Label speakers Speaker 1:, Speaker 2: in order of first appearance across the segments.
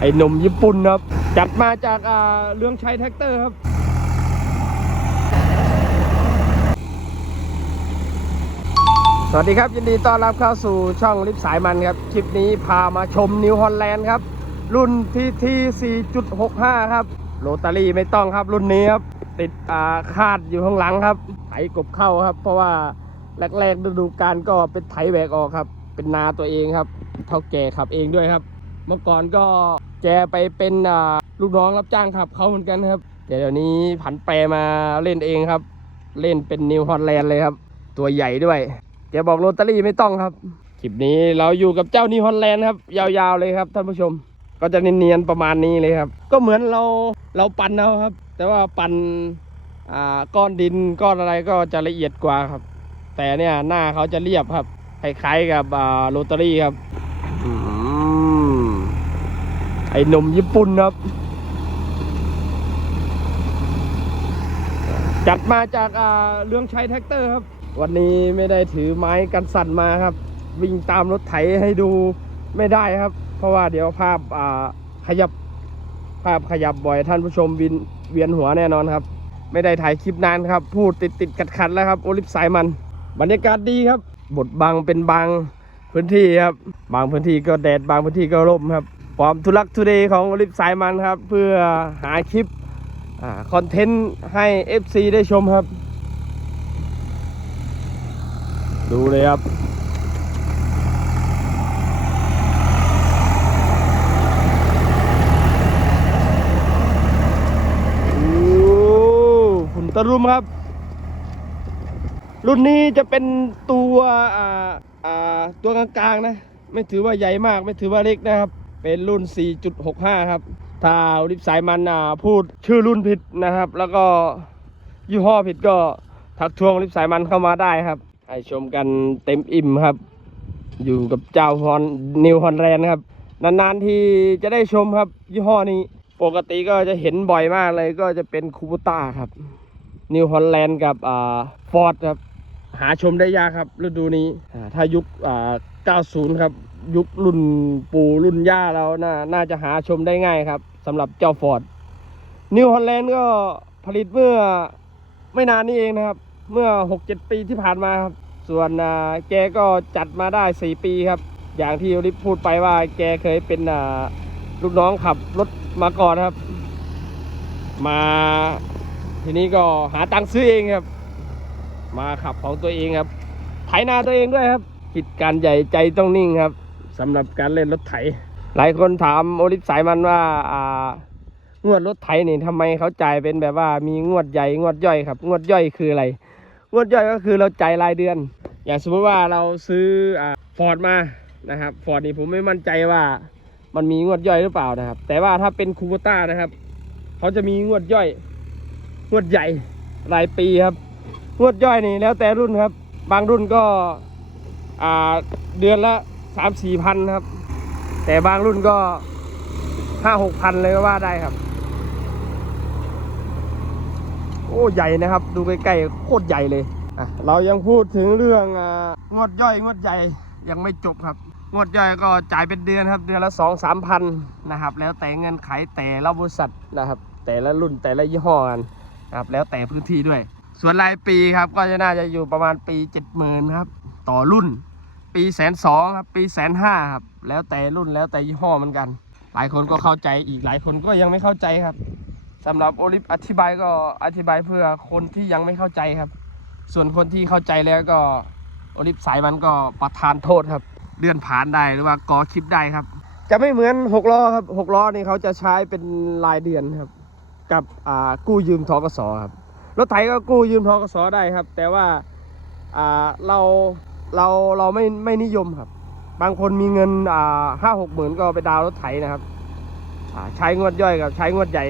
Speaker 1: ไอ้หนุ่มญี่ปุ่นครับ จัดมาจากเรื่องใชัยแท็กเตอร์ครับสวัสดีครับ ยินดีต้อนรับเข้าสู่ช่องลิฟสายมันครับ คลิปนี้พามาชมนิวฮอลแลนด์ครับ รุ่น TT 4.65 ครับโรตารี่ไม่ต้องครับรุ่นนี้ครับ ติดอ่าคาดอยู่ข้างหลังครับ ไถกบเข้าครับ เพราะว่าแรกๆฤดูกาลก็เป็นไถแหวกออกครับ เป็นนาตัวเองครับเท่าแก่ขับเองด้วยครับ เมื่อก่อนก็แกไปเป็นลูกน้องรับจ้างขับเขาเหมือนกันครับ แต่เดี๋ยวนี้ผันแปรมาเล่นเองครับ เล่นเป็นนิวฮอลแลนด์เลยครับ ตัวใหญ่ด้วยแกบอกโรตารี่ไม่ต้องครับคลิปนี้เราอยู่กับเจ้านิวฮอลแลนด์ครับ ยาวๆเลยครับท่านผู้ชม ก็จะเนียนๆประมาณนี้เลยครับ ก็เหมือนเราเราปั่นเอาครับ แต่ว่าปั่นอ่าก้อนดินก้อนอะไรก็จะละเอียดกว่าครับ แต่เนี่ยหน้าเขาจะเรียบครับคล้ายๆกับโรตารี่ครับ ไอ้หนุ่มญี่ปุ่นครับ จัดมาจากเรื่องใชัยแท็กเตอร์ครับ วันนี้ไม่ได้ถือไม้กันสั่นมาครับ วิ่งตามรถไถให้ดูไม่ได้ครับ เพราะว่าเดี๋ยวภาพขยับภาพขยับบ่อยท่านผู้ชมวินเวียนหัวแน่นอนครับ ไม่ได้ถ่ายคลิปนานครับ พูดติดติดขัดขัดแล้วครับ โอลิฟสายมัน บรรยากาศดีครับ บทบังเป็นบางพื้นที่ครับ บางพื้นที่ก็แดดบางพื้นที่ก็ร่มครับ ความทุลักทุเลของลิฟสายมันครับ เพื่อหาคลิปคอนเทนต์ให้ FC ได้ชมครับ ดูเลยครับโอ้ฝุ่นตะรุมครับ รุ่นนี้จะเป็นตัวอ่าอ่าตัวกลางๆนะ ไม่ถือว่าใหญ่มากไม่ถือว่าเล็กนะครับ เป็นรุ่น 4.65 ครับ ถ้าลิปสายมันอ่าพูดชื่อรุ่นผิดนะครับ แล้วก็ยี่ห้อผิดก็ทักทวงลิปสายมันเข้ามาได้ครับ ให้ชมกันเต็มอิ่มครับ อยู่กับเจ้าฮอนนิวฮอนแลนด์ครับ นานๆทีจะได้ชมครับ ยี่ห้อนี้ ปกติก็จะเห็นบ่อยมากเลยก็จะเป็นคูบูต้าครับนิวฮอลแลนด์กับอ่าฟอร์ดครับ หาชมได้ยากครับ ฤดูนี้อ่าถ้ายุคอ่า90 ครับ ยุครุ่นปู่รุ่นย่าเราน่าน่าจะหาชมได้ง่ายครับสำหรับเจ้าฟอร์ดนิวฮอลแลนด์ก็ผลิตเมื่อไม่นานนี้เองนะครับ เมื่อ 6-7 ปีที่ผ่านมาครับ ส่วนอ่าแกก็จัดมาได้ 4 ปีครับ อย่างที่โอลิฟพูดไปว่าแกเคยเป็นอ่าลูกน้องขับรถมาก่อนครับ มาทีนี้ก็หาตังค์ซื้อเองครับ มาขับของตัวเองครับ ไถนาตัวเองด้วยครับคิดการใหญ่ใจต้องนิ่งครับสำหรับการเล่นรถไถ หลายคนถามโอลิฟสายมันว่าอ่างวดรถไถนี่ทำไมเขาจ่ายเป็นแบบว่ามีงวดใหญ่งวดย่อยครับ งวดย่อยคืออะไร งวดย่อยก็คือเราจ่ายรายเดือน อย่างสมมติว่าเราซื้ออ่าฟอร์ดมานะครับฟอร์ดนี่ผมไม่มั่นใจว่ามันมีงวดย่อยหรือเปล่านะครับ แต่ว่าถ้าเป็นคูโบต้านะครับ เขาจะมีงวดย่อย งวดใหญ่รายปีครับ งวดย่อยนี่แล้วแต่รุ่นครับ บางรุ่นก็เดือนละสามสี่พันครับ แต่บางรุ่นก็ห้าหกพันเลยก็ว่าได้ครับ โอ้ใหญ่นะครับ ดูใกล้ๆโคตรใหญ่เลยอะเรายังพูดถึงเรื่องงวดย่อยงวดใหญ่ยังไม่จบครับ งวดย่อยก็จ่ายเป็นเดือนครับเดือนละสองสามพันนะครับ แล้วแต่เงินไขแต่ละบริษัทนะครับ แต่ละรุ่นแต่ละยี่ห้อกันนะครับแล้วแต่พื้นที่ด้วย ส่วนรายปีครับก็จะน่าจะอยู่ประมาณปีเจ็ดหมื่นครับ ต่อรุ่น ปีแสนสองครับ ปีแสนห้าครับ แล้วแต่รุ่นแล้วแต่ยี่ห้อเหมือนกัน หลายคนก็เข้าใจอีกหลายคนก็ยังไม่เข้าใจครับสำหรับโอลิฟอธิบายก็อธิบายเพื่อคนที่ยังไม่เข้าใจครับ ส่วนคนที่เข้าใจแล้วก็โอลิฟสายมันก็ประทานโทษครับ เลื่อนผ่านได้หรือว่ากอคลิปได้ครับ จะไม่เหมือนหกล้อครับหกล้อนี่เขาจะใช้เป็นรายเดือนครับ กับอ่ากู้ยืมทกสครับ รถไถก็กู้ยืมทกสได้ครับ แต่ว่าอ่าเราเราเราไม่ไม่นิยมครับ บางคนมีเงินอ่าห้าหกหมื่นก็ไปดาวรถไถนะครับอ่าใช้งวดย่อยกับใช้งวดใหญ่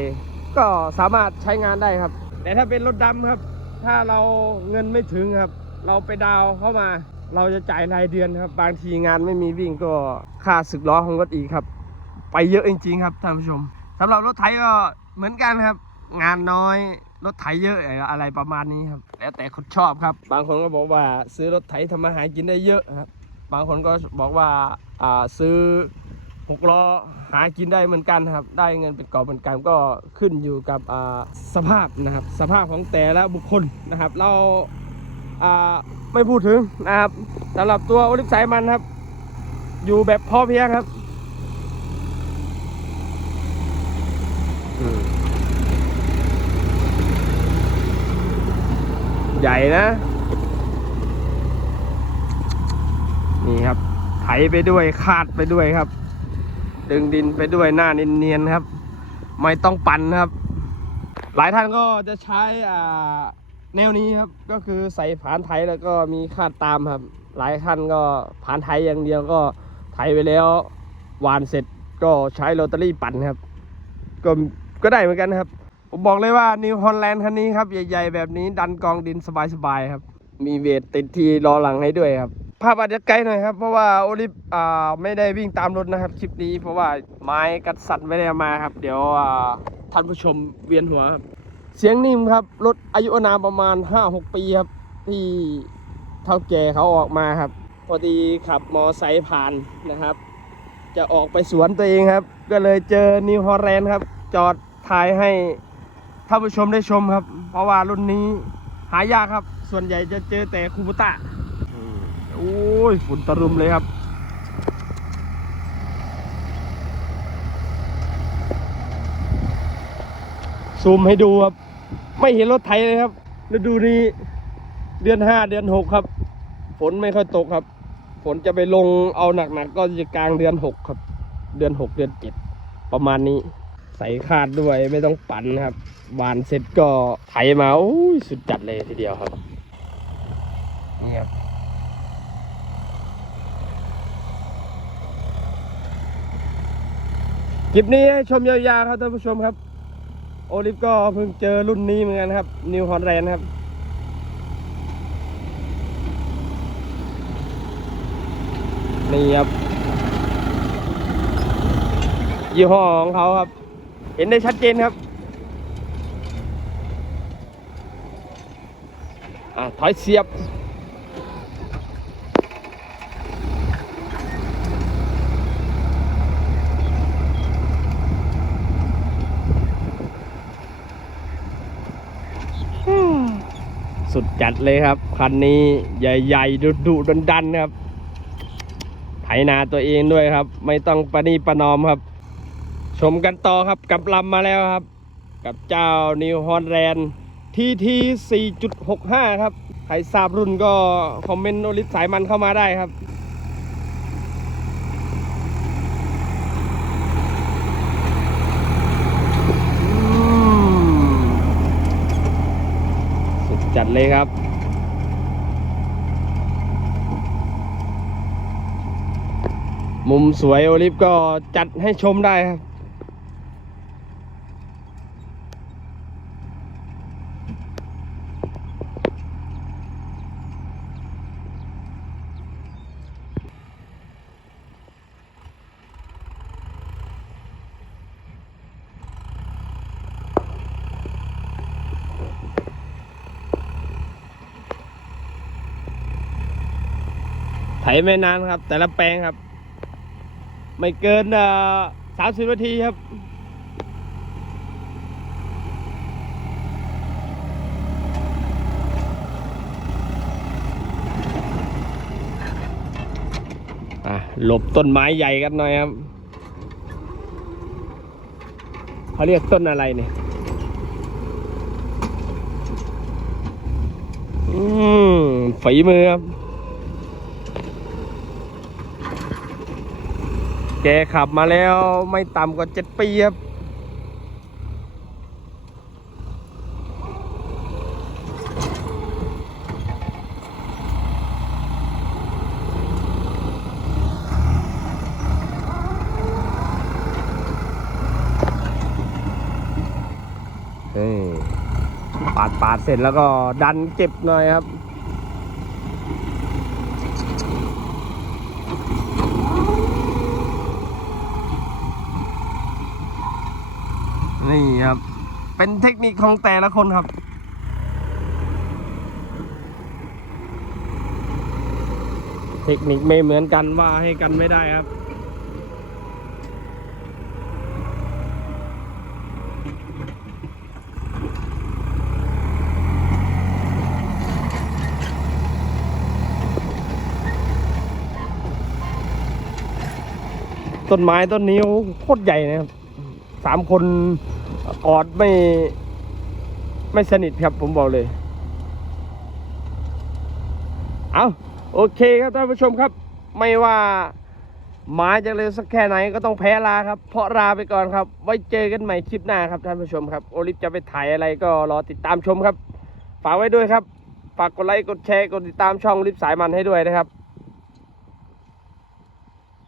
Speaker 1: ก็สามารถใช้งานได้ครับ แต่ถ้าเป็นรถดำครับ ถ้าเราเงินไม่ถึงครับ เราไปดาวเข้ามา เราจะจ่ายรายเดือนครับ บางทีงานไม่มีวิ่งก็ค่าสึกล้อของรถอีกครับ ไปเยอะจริงๆครับท่านผู้ชมสำหรับรถไถก็เหมือนกันครับ งานน้อย รถไถเยอะอะไรประมาณนี้ครับ แล้วแต่คนชอบครับ บางคนก็บอกว่าซื้อรถไถทำมาหากินได้เยอะครับ บางคนก็บอกว่าซื้อหกล้อหากินได้เหมือนกันครับ ได้เงินเป็นกอบเป็นกำก็ขึ้นอยู่กับสภาพนะครับ สภาพของแต่ละบุคคลนะครับ เราอ่าไม่พูดถึงนะครับสำหรับตัวโอลิฟสายมันครับ อยู่แบบพอเพียงครับ ใหญ่นะ นี่ครับ ไถไปด้วยคาดไปด้วยครับ ดึงดินไปด้วยหน้าเนียนๆครับ ไม่ต้องปั่นครับ หลายท่านก็จะใช้อ่าแนวนี้ครับ ก็คือใส่ผานไถแล้วก็มีคาดตามครับ หลายท่านก็ผานไถอย่างเดียวก็ไถไปแล้วหวานเสร็จก็ใช้โรตารี่ปั่นครับ ก็ก็ได้เหมือนกันครับ ผมบอกเลยว่านิวฮอลแลนด์คันนี้ครับ ใหญ่ๆ แบบนี้ดันกองดินสบายๆครับ มีเวทติดที่ล้อหลังให้ด้วยครับ ภาพอาจจะไกลหน่อยครับ เพราะว่าโอลิฟอ่าไม่ได้วิ่งตามรถนะครับ คลิปนี้เพราะว่าไม้กัดสัตว์ไม่ได้มาครับ เดี๋ยวอ่าท่านผู้ชมเวียนหัวครับ เสียงนิ่มครับ รถอายุอานามประมาณ 5-6 ปีครับ ที่เท่าแก่เขาออกมาครับ พอดีขับมอไซค์ผ่านนะครับ จะออกไปสวนตัวเองครับ ก็เลยเจอนิวฮอลแลนด์ครับ จอดถ่ายให้ ท่านผู้ชมได้ชมครับ เพราะว่ารุ่นนี้หายากครับ ส่วนใหญ่จะเจอแต่คูบูต้าโอ้ยฝุ่นตะรุมเลยครับ ซูมให้ดูครับ ไม่เห็นรถไถเลยครับฤดูนี้เดือนห้าเดือนหกครับ ฝนไม่ค่อยตกครับ ฝนจะไปลงเอาหนักๆก็จะกลางเดือนหกครับ เดือนหกเดือนเจ็ดประมาณนี้ ใส่คาดด้วยไม่ต้องปั่นครับหวานเสร็จก็ไถมาโอ้ยสุดจัดเลยทีเดียวครับนี่ครับคลิปนี้ให้ชมยาวๆครับท่านผู้ชมครับ โอลิฟก็เพิ่งเจอรุ่นนี้เหมือนกันครับ นิวฮอลแลนด์ครับ นี่ครับยี่ห้อของเขาครับ เห็นได้ชัดเจนครับอ่าถอยเสียบสุดจัดเลยครับ คันนี้ใหญ่ๆ ดุดุดันดันๆครับ ไถนาตัวเองด้วยครับ ไม่ต้องประนีประนอมครับ ชมกันต่อครับกับลำมาแล้วครับ กับเจ้านิวฮอลแลนด์ทีที4.65 ครับ ใครทราบรุ่นก็คอมเมนต์โอลิสสายมันเข้ามาได้ครับสุดจัดเลยครับมุมสวยโอลิฟก็จัดให้ชมได้ครับ ไถไม่นานครับ แต่ละแปลงครับ ไม่เกินสามสิบนาทีครับหลบต้นไม้ใหญ่กันหน่อยครับเขาเรียกต้นอะไรเนี่ยอืมฝีมือครับ แกขับมาแล้วไม่ต่ำกว่าเจ็ดปีครับเฮ้ยปาดปาดเสร็จแล้วก็ดันเก็บหน่อยครับ ครับ เป็นเทคนิคของแต่ละคนครับ เทคนิคไม่เหมือนกันว่าให้กันไม่ได้ครับต้นไม้ต้นนี้โคตรใหญ่นะครับสามคน กอดไม่ ไม่สนิทครับผมบอกเลย เอาโอเคครับท่านผู้ชมครับ ไม่ว่าหมาจะเร็วสักแค่ไหนก็ต้องแพ้ลาครับ เพราะลาไปก่อนครับ ไว้เจอกันใหม่คลิปหน้าครับท่านผู้ชมครับ โอลิฟจะไปถ่ายอะไรก็รอติดตามชมครับ ฝากไว้ด้วยครับ ฝากกดไลค์กดแชร์กดติดตามช่องลิฟสายมันให้ด้วยนะครับ